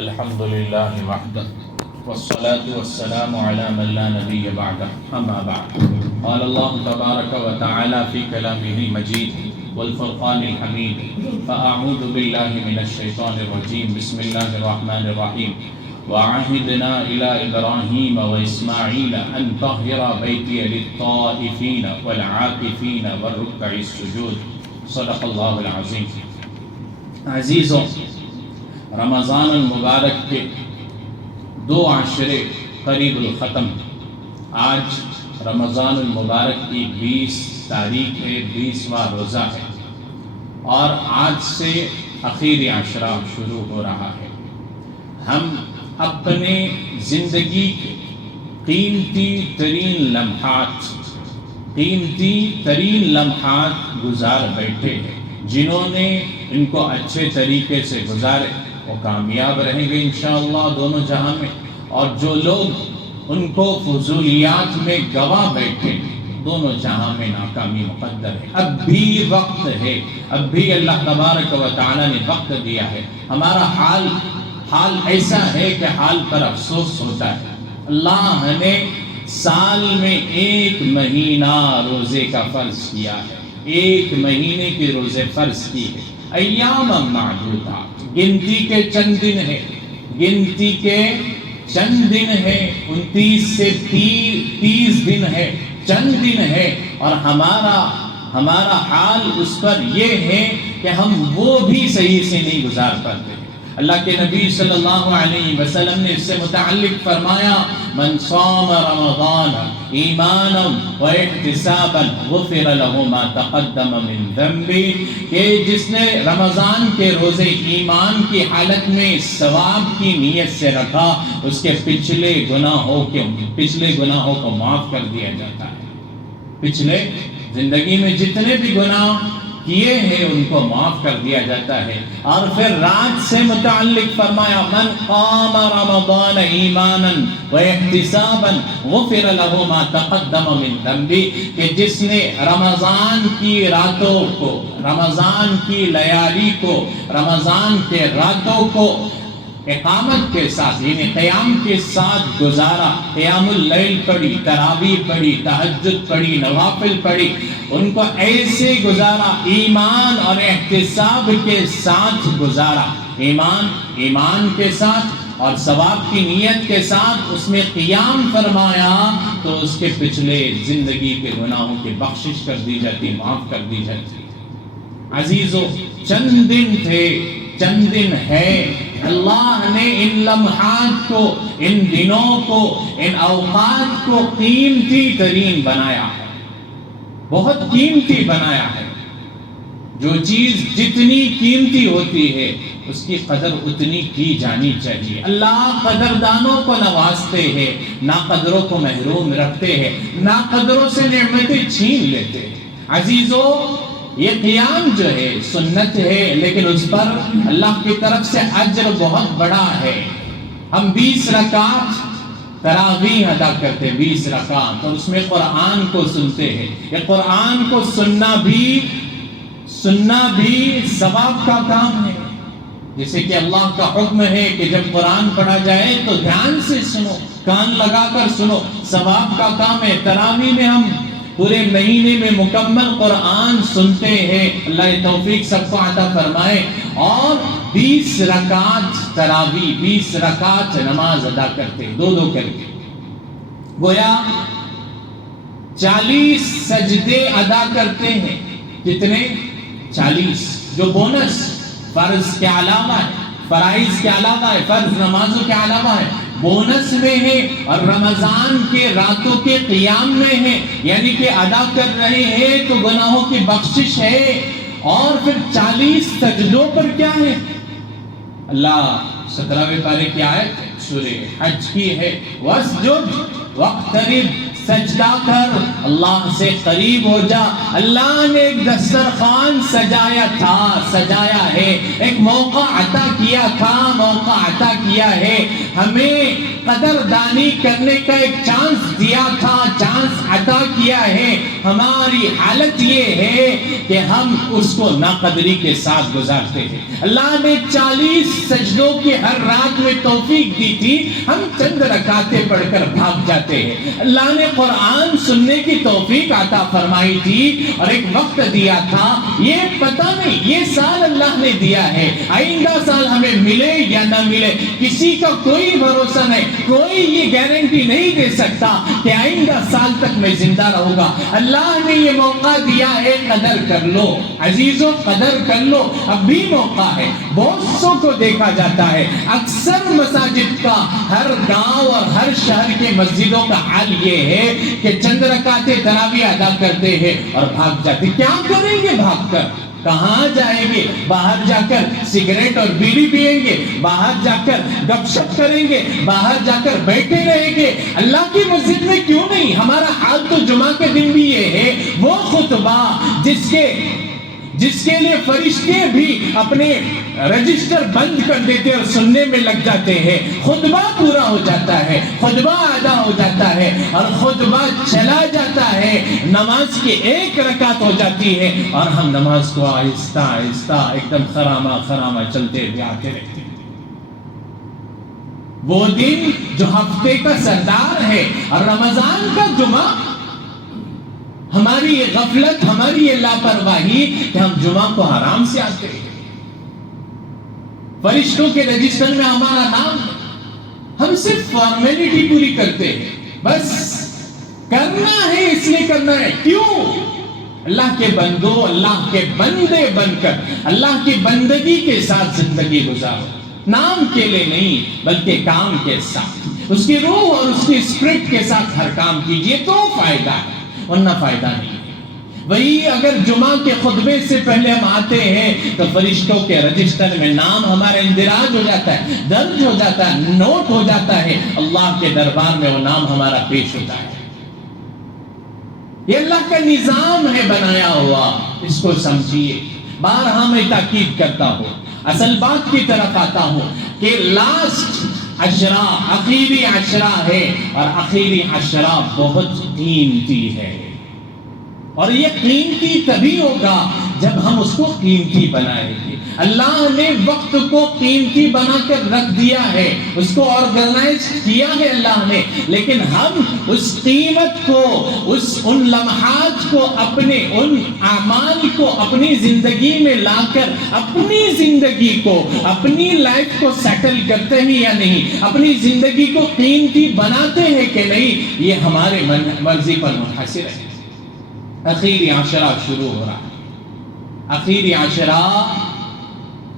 الحمد لله وحده والصلاة والسلام على من لا نبي بعده أما بعد قال الله تبارك وتعالى في كلامه المجيد والفرقان الحميد فأعوذ بالله من الشيطان الرجيم بسم الله الرحمن الرحيم وعهدنا إلى إبراهيم وإسماعيل أن طهر بيتي للطائفين والعاكفين والركع السجود صدق الله العظيم. عزیزوں، رمضان المبارک کے 2 عشرے قریب الختم. آج رمضان المبارک کی 20 تاریخ ہے، 20واں روزہ ہے اور آج سے آخری عشرہ شروع ہو رہا ہے. ہم اپنے زندگی کے قیمتی ترین لمحات گزار بیٹھے ہیں. جنہوں نے ان کو اچھے طریقے سے گزارے وہ کامیاب رہیں گے انشاءاللہ دونوں جہاں میں، اور جو لوگ ان کو فضولیات میں گوا بیٹھے دونوں جہاں میں ناکامی مقدر ہے. اب بھی وقت ہے، اب بھی اللہ تبارک و تعالی نے وقت دیا ہے. ہمارا حال ایسا ہے کہ حال پر افسوس ہوتا ہے. اللہ نے سال میں 1 مہینہ روزے کا فرض کیا ہے، 1 مہینے کے روزے فرض کی ہے. ایام معدودات، گنتی کے چند دن ہے، 29 سے 30 دن ہے، چند دن ہے. اور ہمارا حال اس پر یہ ہے کہ ہم وہ بھی صحیح سے نہیں گزار پاتے. اللہ کے نبی صلی اللہ علیہ وسلم نے اس سے متعلق فرمایا من صام رمضان ایمانا واحتسابا غفر له ما تقدم من ذنبه، کہ جس نے رمضان کے روزے ایمان کی حالت میں ثواب کی نیت سے رکھا اس کے پچھلے گناہوں کو معاف کر دیا جاتا ہے. پچھلے زندگی میں جتنے بھی گناہ کیے ہیں ان کو معاف کر دیا جاتا ہے. اور پھر رات سے متعلق فرمایا من قام رمضان ایمانا واحتسابا غفر له ما تقدم من ذنبه، کہ جس نے رمضان کی راتوں کو، رمضان کی لیالی کو، رمضان کے راتوں کو اقامت کے ساتھ یعنی قیام کے ساتھ گزارا، قیام اللیل پڑھی، تراویح پڑھی، تہجد پڑھی، نوافل پڑھی، ان کو ایسے گزارا ایمان اور احتساب کے ساتھ گزارا. ایمان کے ساتھ اور ثواب کی نیت کے ساتھ اس میں قیام فرمایا تو اس کے پچھلے زندگی کے گناہوں کی بخشش کر دی جاتی، معاف کر دی جاتی. عزیزو، چند دن تھے، چند دن ہے. اللہ نے ان لمحات کو، ان دنوں کو، ان اوقات کو قیمتی ترین بنایا ہے، بہت قیمتی بنایا ہے. جو چیز جتنی قیمتی ہوتی ہے اس کی قدر اتنی کی جانی چاہیے. اللہ قدردانوں کو نوازتے ہیں، ناقدروں کو محروم رکھتے ہیں، ناقدروں سے نعمتیں چھین لیتے ہیں. عزیزو، یہ قیام جو ہے سنت ہے لیکن اس پر اللہ کی طرف سے اجر بہت بڑا ہے. ہم 20 رکعت تراویح ادا کرتے، 20 رکعت، اور اس میں قرآن کو سنتے ہیں. یہ قرآن کو سننا بھی ثواب کا کام ہے. جیسے کہ اللہ کا حکم ہے کہ جب قرآن پڑھا جائے تو دھیان سے سنو، کان لگا کر سنو، ثواب کا کام ہے. تراویح میں ہم پورے مہینے میں مکمل قرآن سنتے ہیں. اللہ توفیق سب کو عطا فرمائے. اور 20 رکعت تراویح، 20 رکعت نماز ادا کرتے، 2 کر کے. گویا 40 سجدے ادا کرتے ہیں. کتنے؟ 40. جو بونس فرض کے علاوہ ہے، فرائض کے علاوہ ہے، فرض نمازوں کے علاوہ ہے، بونس میں ہے اور رمضان کے راتوں کے قیام میں ہے، یعنی کہ ادا کر رہے ہیں تو گناہوں کی بخشش ہے. اور پھر 40 سجدوں پر کیا ہے؟ اللہ 17ویں پارے کی آیت سورہ حج کی ہے وَاسْجُدْ وَاقْتَرِبْ سجدہ کر، اللہ سے قریب ہو جا۔ اللہ نے ایک دسترخوان سجایا تھا، سجایا ہے، ایک موقع عطا کیا تھا، موقع عطا کیا ہے، ہمیں قدردانی کرنے کا ایک چانس دیا تھا، چانس عطا کیا ہے۔ ہماری حالت یہ ہے کہ ہم اس کو ناقدری کے ساتھ گزارتے ہیں۔ اللہ نے 40 سجدوں کی ہر رات میں توفیق دی تھی، ہم چند رکعتیں پڑھ کر بھاگ جاتے ہیں۔ اللہ نے قرآن سننے کی توفیق عطا فرمائی تھی اور ایک وقت دیا تھا، یہ پتہ نہیں یہ سال اللہ نے دیا ہے، آئندہ سال ہمیں ملے یا نہ ملے، کسی کا کوئی بھروسہ نہیں، کوئی یہ گارنٹی نہیں دے سکتا کہ آئندہ سال تک میں زندہ رہوں گا۔ اللہ نے یہ موقع دیا ہے، قدر کر لو عزیزوں، قدر کر لو، اب بھی موقع ہے۔ بہت سو کو دیکھا جاتا ہے، اکثر مساجد کا، ہر گاؤں اور ہر شہر کے مسجدوں کا حال یہ ہے کہ چند رکعتیں تراویح ادا کرتے ہیں اور بھاگ جاتے۔ کیا کریں گے بھاگ کر؟ کہاں جائیں گے؟ باہر جا کر سگریٹ اور بیڑی پیئیں گے، باہر جا کر گپ شپ کریں گے، باہر جا کر بیٹھے رہیں گے۔ اللہ کی مسجد میں کیوں نہیں؟ ہمارا حال تو جمعہ کے دن بھی یہ ہے، وہ خطبہ جس کے لیے فرشتے بھی اپنے رجسٹر بند کر دیتے اور سننے میں لگ جاتے ہیں، خطبہ پورا ہو جاتا ہے، خطبہ ادا ہو جاتا ہے اور خطبہ چلا جاتا ہے، نماز کی 1 رکعت ہو جاتی ہے اور ہم نماز کو آہستہ آہستہ ایک دم خرامہ چلتے ہوئے آتے رہتے ہیں۔ وہ دن جو ہفتے کا سردار ہے اور رمضان کا جمعہ، ہماری یہ غفلت، ہماری یہ لاپرواہی کہ ہم جمعہ کو حرام سے آتے ہیں، فرشتوں کے رجسٹر میں ہمارا نام، ہم صرف فارمیلٹی پوری کرتے ہیں، بس کرنا ہے اس لیے کرنا ہے۔ کیوں؟ اللہ کے بندو، اللہ کے بندے بن کر اللہ کی بندگی کے ساتھ زندگی گزارو، نام کے لیے نہیں بلکہ کام کے ساتھ، اس کی روح اور اس کی اسپرٹ کے ساتھ ہر کام کیجئے تو فائدہ ہے، ورنہ فائدہ نہیں ہے۔ وہی اگر جمعہ کے خطبے سے پہلے ہم آتے ہیں تو فرشتوں کے رجسٹر میں نام ہمارا اندراج ہو جاتا ہے، درج ہو جاتا ہے، نوٹ ہو جاتا ہے، اللہ کے دربار میں وہ نام ہمارا پیش ہوتا ہے۔ یہ اللہ کا نظام ہے بنایا ہوا، اس کو سمجھیے۔ بارہا میں تاکید کرتا ہوں، اصل بات کی طرف آتا ہوں کہ لاسٹ عشرہ، آخری عشرہ ہے اور آخری عشرہ بہت قیمتی ہے، اور یہ قیمتی تبھی ہوگا جب ہم اس کو قیمتی بنائیں گے۔ اللہ نے وقت کو قیمتی بنا کر رکھ دیا ہے، اس کو آرگنائز کیا ہے اللہ نے، لیکن ہم اس قیمت کو، ان لمحات کو، اپنے ان اعمال کو اپنی زندگی میں لا کر اپنی زندگی کو، اپنی لائف کو سیٹل کرتے ہیں یا نہیں، اپنی زندگی کو قیمتی بناتے ہیں کہ نہیں، یہ ہمارے مرضی پر منحصر ہے۔ آخری عشرہ شروع ہو رہا ہے، آخری عشرہ،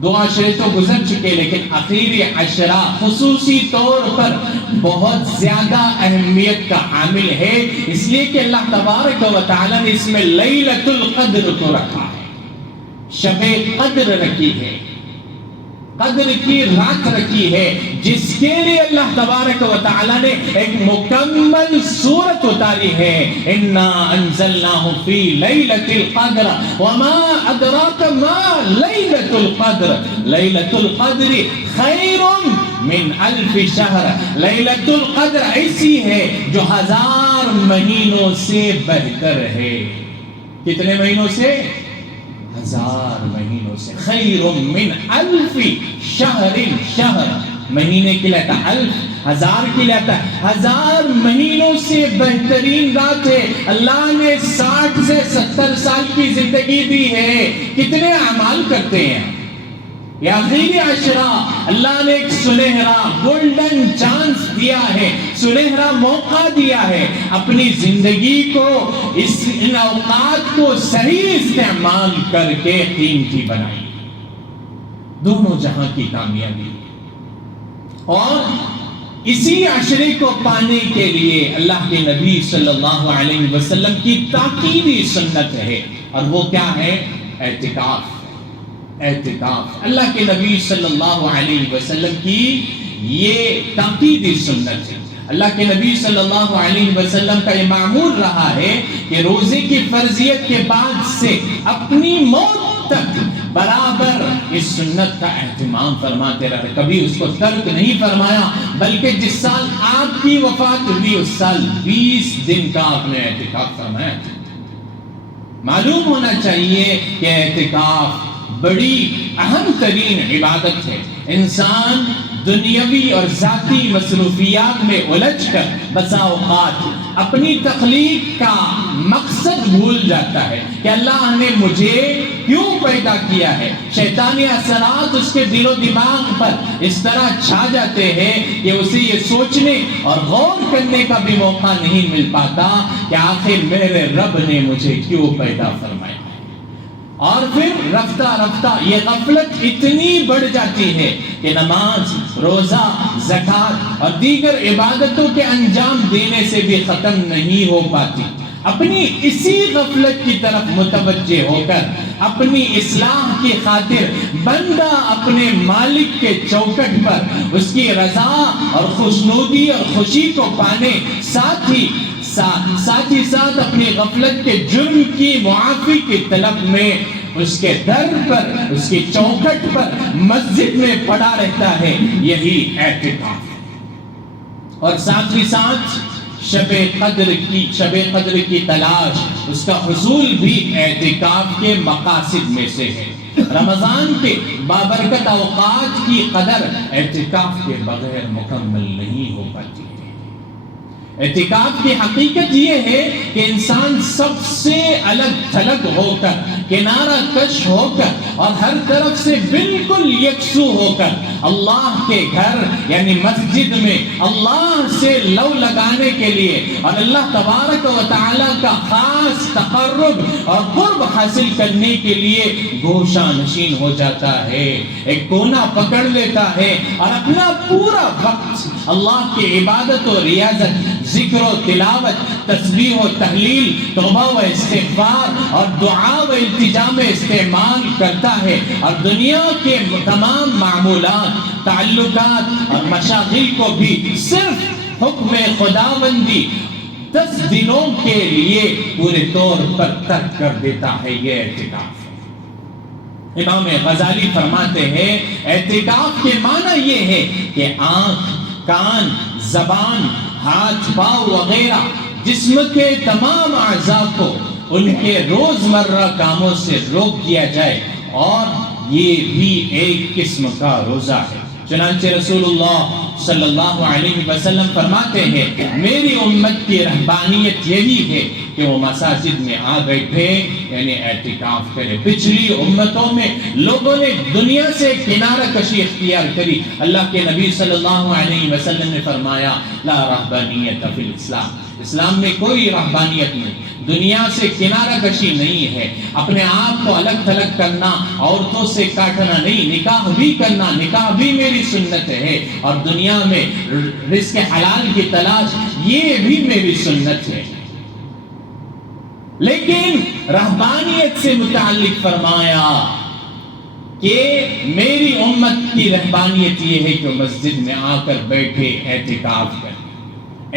2 عشرے تو گزر چکے، لیکن آخری عشرہ خصوصی طور پر بہت زیادہ اہمیت کا حامل ہے، اس لیے کہ اللہ تبارک و تعالی نے اس میں لیلۃ القدر کو رکھا ہے، شب قدر رکھی ہے، قدر کی رات رکھی ہے، جس کے لیے اللہ تبارک و تعالی نے ایک مکمل سورت اتاری ہے۔ انا انزلناہ فی لیلۃ القدر وما ادراک ما لیلۃ القدر لیلۃ القدر خیر من الف شہر، لیلۃ القدر ایسی ہے جو 1000 مہینوں سے بہتر ہے۔ کتنے مہینوں سے؟ 1000 مہینوں سے۔ خیر من الف شہر، شہر مہینے کے لیے آتا، الف 1000 کے لیے آتا ہے، 1000 مہینوں سے بہترین رات ہے۔ اللہ نے 60 سے 70 سال کی زندگی دی ہے، کتنے اعمال کرتے ہیں؟ یہ آخری عشرہ اللہ نے ایک سنہرا گولڈن چانس دیا ہے، سنہرا موقع دیا ہے، اپنی زندگی کو، ان اوقات کو صحیح استعمال کر کے قیمتی بنائی، دونوں جہاں کی کامیابی۔ اور اسی عشرے کو پانے کے لیے اللہ کے نبی صلی اللہ علیہ وسلم کی تاکیدی سنت ہے، اور وہ کیا ہے؟ اعتکاف۔ اعتکاف اللہ کے نبی صلی اللہ علیہ وسلم کی یہ تاکیدی سنت ہے۔ اللہ کے نبی صلی اللہ علیہ وسلم کا یہ معمول رہا ہے کہ روزے کی فرضیت کے بعد سے اپنی موت تک برابر اس سنت کا اہتمام فرماتے رہے، کبھی اس کو ترک نہیں فرمایا، بلکہ جس سال آپ کی وفات ہوئی اس سال 20 دن کا آپ نے اعتکاف فرمایا۔ معلوم ہونا چاہیے کہ اعتکاف بڑی اہم ترین عبادت ہے۔ انسان دنیاوی اور ذاتی مصروفیات میں الجھ کر بسا اوقات اپنی تخلیق کا مقصد بھول جاتا ہے کہ اللہ نے مجھے کیوں پیدا کیا ہے۔ شیطانی اثرات اس کے دل و دماغ پر اس طرح چھا جاتے ہیں کہ اسے یہ سوچنے اور غور کرنے کا بھی موقع نہیں مل پاتا کہ آخر میرے رب نے مجھے کیوں پیدا فرمایا۔ اور پھر رفتہ رفتہ یہ غفلت اتنی بڑھ جاتی ہے کہ نماز، روزہ، زکوٰۃ اور دیگر عبادتوں کے انجام دینے سے بھی ختم نہیں ہو پاتی۔ اپنی اسی غفلت کی طرف متوجہ ہو کر اپنی اصلاح کی خاطر بندہ اپنے مالک کے چوکٹ پر اس کی رضا اور خوشنودی اور خوشی کو پانے ساتھ ہی ساتھ اپنی غفلت کے جرم کی معافی کی طلب میں اس کے در پر، اس کی چوکٹ پر مسجد میں پڑا رہتا ہے۔ یہی اعتکاف۔ اور ساتھ ہی ساتھ شب قدر کی تلاش، اس کا حصول بھی اعتکاف کے مقاصد میں سے ہے۔ رمضان کے بابرکت اوقات کی قدر اعتکاف کے بغیر مکمل نہیں ہو پاتی۔ اعتکاف کی حقیقت یہ ہے کہ انسان سب سے الگ تھلگ ہو کر، کنارہ کش ہو کر اور ہر طرف سے بالکل یکسو ہو کر اللہ کے گھر یعنی مسجد میں اللہ سے لو لگانے کے لیے اور اللہ تبارک و تعالی کا خاص تقرب اور قرب حاصل کرنے کے لیے گوشہ نشین ہو جاتا ہے، ایک کونا پکڑ لیتا ہے اور اپنا پورا وقت اللہ کی عبادت و ریاضت، ذکر و تلاوت، تسبیح و تحلیل، توبہ و استغفار اور دعا و التجا میں استعمال کرتا ہے، اور دنیا کے تمام معمولات، تعلقات اور مشاغل کو بھی صرف حکم خداوندی 10 دنوں کے لیے پورے طور پر ترک کر دیتا ہے۔ یہ اعتکاف۔ امام غزالی فرماتے ہیں اعتکاف کے معنی یہ ہے کہ آنکھ، کان، زبان، ہاتھ، پاؤں وغیرہ جسم کے تمام اعضاء کو ان کے روزمرہ کاموں سے روک دیا جائے، اور یہ بھی ایک قسم کا روزہ ہے۔ چنانچہ رسول اللہ صلی اللہ علیہ وسلم فرماتے ہیں میری امت کی رہبانیت یہی ہے کہ وہ مساجد میں آ بیٹھے یعنی اعتکاف کرے۔ پچھلی امتوں میں لوگوں نے دنیا سے کنارہ کشی اختیار کری۔ اللہ کے نبی صلی اللہ علیہ وسلم نے فرمایا لا رہبانیت فی الاسلام، اسلام میں کوئی رہبانیت نہیں، دنیا سے کنارہ کشی نہیں ہے، اپنے آپ کو الگ تھلگ کرنا، عورتوں سے کاٹنا نہیں، نکاح بھی کرنا، نکاح بھی میری سنت ہے، اور دنیا میں رزق حلال کی تلاش یہ بھی میری سنت ہے۔ لیکن رہبانیت سے متعلق فرمایا کہ میری امت کی رہبانیت یہ ہے کہ مسجد میں آ کر بیٹھے اعتکاف کریں۔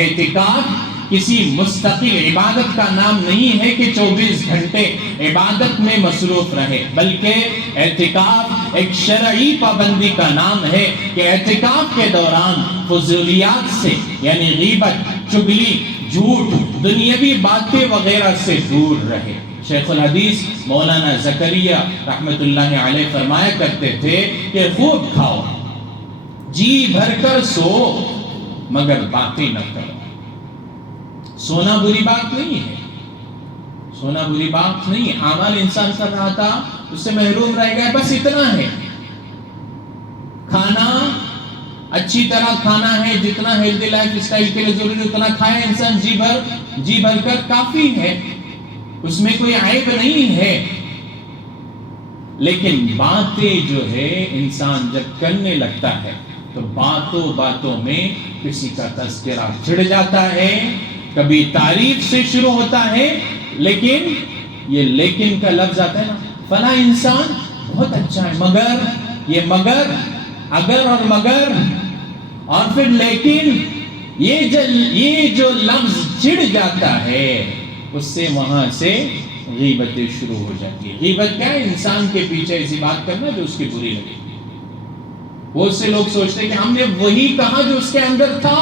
اعتکاف کسی مستقل عبادت کا نام نہیں ہے کہ 24 گھنٹے عبادت میں مصروف رہے، بلکہ اعتکاف ایک شرعی پابندی کا نام ہے کہ اعتکاف کے دوران فضولیات سے یعنی غیبت، چغلی، جھوٹ، دنیاوی باتیں وغیرہ سے دور رہے۔ شیخ الحدیث مولانا زکریا رحمت اللہ علیہ فرمایا کرتے تھے کہ خوب کھاؤ، جی بھر کر سو، مگر باتیں نہ کرو۔ سونا بری بات نہیں ہے، سونا بری بات نہیں ہے، اعمال انسان کر رہا تھا اس سے محروم رہ گیا، بس اتنا ہے۔ کھانا اچھی طرح کھانا ہے، جتنا ہیلتھی لائف اسٹائل کے لیے ضروری اتنا کھائے انسان، جی بھر کر کافی ہے، اس میں کوئی عیب نہیں ہے۔ لیکن باتیں جو ہے انسان جب کرنے لگتا ہے تو باتوں میں کسی کا تذکرہ چھڑ جاتا ہے، کبھی تعریف سے شروع ہوتا ہے، لیکن یہ لیکن کا لفظ آتا ہے نا، فلاں انسان بہت اچھا ہے، مگر یہ مگر، اگر اور مگر اور پھر لیکن، یہ جو لفظ چڑ جاتا ہے اس سے وہاں سے غیبتیں شروع ہو جاتی ہے۔ غیبت کیا ہے؟ انسان کے پیچھے ایسی بات کرنا جو اس کی بری لگے۔ بہت سے لوگ سوچتے ہیں کہ ہم نے وہی کہا جو اس کے اندر تھا،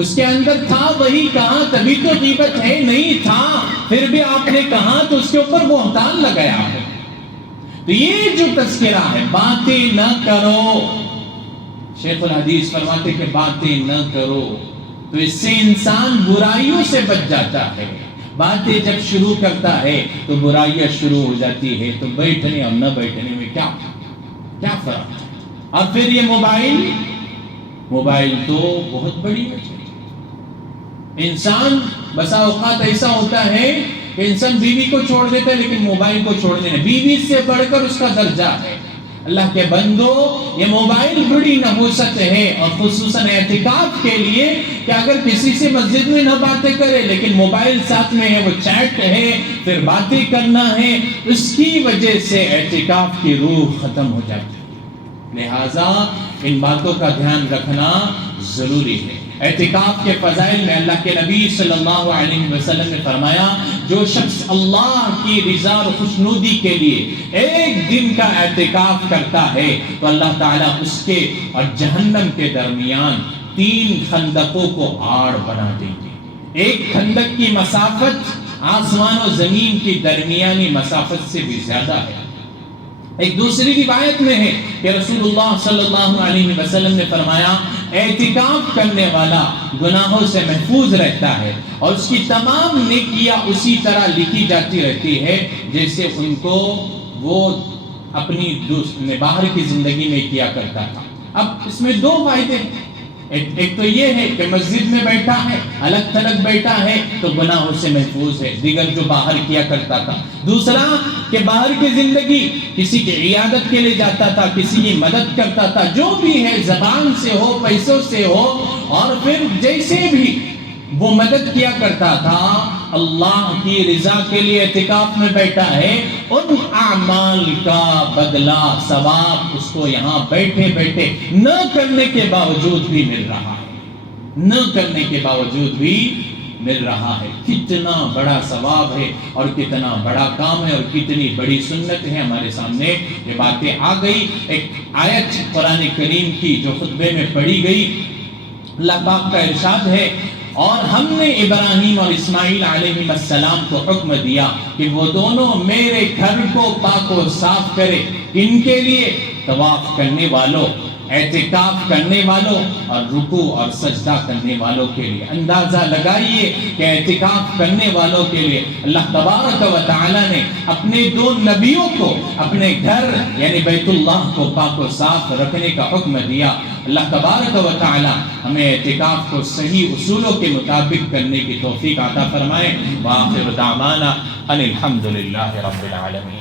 اس کے اندر تھا وہی کہا تبھی تو غیبت ہے، نہیں تھا پھر بھی آپ نے کہا تو اس کے اوپر بہتان لگایا ہے۔ تو یہ جو تذکرہ ہے، باتیں نہ کرو، شیخ الحدیث فرماتے کہ باتیں نہ کرو، تو اس سے انسان برائیوں سے بچ جاتا ہے۔ باتیں جب شروع کرتا ہے تو برائیاں شروع ہو جاتی ہے، تو بیٹھنے اور نہ بیٹھنے میں کیا فرق ہے؟ اور پھر یہ موبائل تو بہت بڑی وجہ ہے۔ انسان بسا اوقات ایسا ہوتا ہے کہ انسان بیوی کو چھوڑ دیتا ہے لیکن موبائل کو چھوڑنے نہیں، بیوی سے بڑھ کر اس کا درجہ ہے۔ اللہ کے بندو، یہ موبائل بڑی نحوست ہے، اور خصوصاً اعتکاف کے لیے کہ اگر کسی سے مسجد میں نہ باتیں کرے لیکن موبائل ساتھ میں ہے، وہ چیٹ ہے، پھر باتیں کرنا ہے، اس کی وجہ سے اعتکاف کی روح ختم ہو جاتی ہے۔ لہٰذا ان باتوں کا دھیان رکھنا ضروری ہے۔ اعتکاف کے فضائل میں اللہ کے نبی صلی اللہ علیہ وسلم نے فرمایا، جو شخص اللہ کی رضا اور خوشنودی کے لیے ایک دن کا اعتکاف کرتا ہے تو اللہ تعالیٰ اس کے اور جہنم کے درمیان 3 خندقوں کو آڑ بنا دیں گے۔ ایک خندق کی مسافت آسمان و زمین کی درمیانی مسافت سے بھی زیادہ ہے۔ ایک دوسری روایت میں ہے کہ رسول اللہ صلی اللہ علیہ وسلم نے فرمایا، اعتکاف کرنے والا گناہوں سے محفوظ رہتا ہے اور اس کی تمام نیکیاں اسی طرح لکھی جاتی رہتی ہے جیسے ان کو وہ اپنی باہر کی زندگی میں کیا کرتا تھا۔ اب اس میں 2 فائدے ہیں۔ ایک تو یہ ہے کہ مسجد میں بیٹھا ہے، الگ تھلگ بیٹھا ہے تو گناہوں سے محفوظ ہے، دیگر جو باہر کیا کرتا تھا۔ دوسرا کہ باہر کی زندگی کسی کی عیادت کے لیے جاتا تھا، کسی کی مدد کرتا تھا، جو بھی ہے زبان سے ہو، پیسوں سے ہو، اور پھر جیسے بھی وہ مدد کیا کرتا تھا، اللہ کی رضا کے لیے اعتکاف میں بیٹھا ہے، ان اعمال کا بدلہ ثواب اس کو یہاں بیٹھے بیٹھے نہ کرنے کے باوجود بھی مل رہا ہے، نہ کرنے کے باوجود بھی مل رہا ہے۔ کتنا بڑا ثواب ہے اور کتنا بڑا کام ہے اور کتنی بڑی سنت ہے، ہمارے سامنے یہ باتیں آ گئی۔ ایک آیت قرآن کریم کی جو خطبے میں پڑھی گئی، اللہ پاک کا ارشاد ہے، اور ہم نے ابراہیم اور اسماعیل علیہ السلام کو حکم دیا کہ وہ دونوں میرے گھر کو پاک و صاف کرے، ان کے لیے طواف کرنے والوں، اعتکاف کرنے والوں اور رکوع اور سجدہ کرنے والوں کے لیے۔ اندازہ لگائیے کہ اعتکاف کرنے والوں کے لیے اللہ تبارک و تعالی نے اپنے 2 نبیوں کو اپنے گھر یعنی بیت اللہ کو پاک و صاف رکھنے کا حکم دیا۔ اللہ تبارک و تعالی ہمیں اعتکاف کو صحیح اصولوں کے مطابق کرنے کی توفیق عطا فرمائے۔ وآخر دعوانا ان الحمد للہ رب العالمین۔